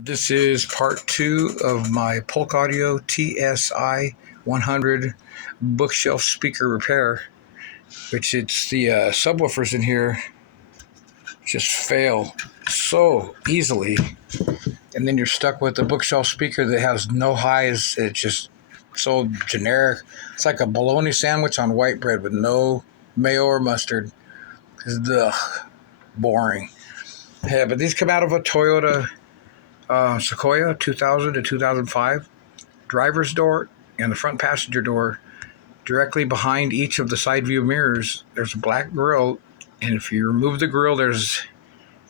This is part 2 of my Polk Audio TSI 100 bookshelf speaker repair, which it's the subwoofers in here just fail so easily, and then you're stuck with a bookshelf speaker that has no highs. It's just so generic. It's like a bologna sandwich on white bread with no mayo or mustard. Ugh, boring. Yeah, but these come out of a Toyota Sequoia 2000 to 2005. Driver's door and the front passenger door, directly behind each of the side view mirrors, there's a black grill, and if you remove the grill, there's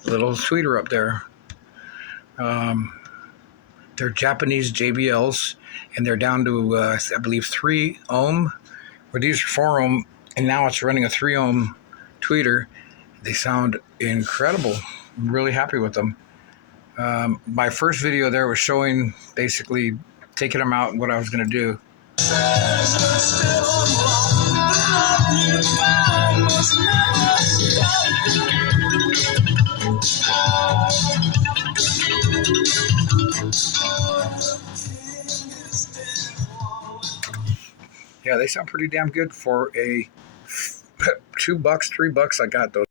a little tweeter up there. They're Japanese JBLs, and they're down to I believe 3 ohm, where these are 4 ohm, and now it's running a 3 ohm tweeter. They sound incredible. I'm really happy with them. My first video there was showing basically taking them out and what I was going to do. Yeah, they sound pretty damn good for a $2, $3. I got those.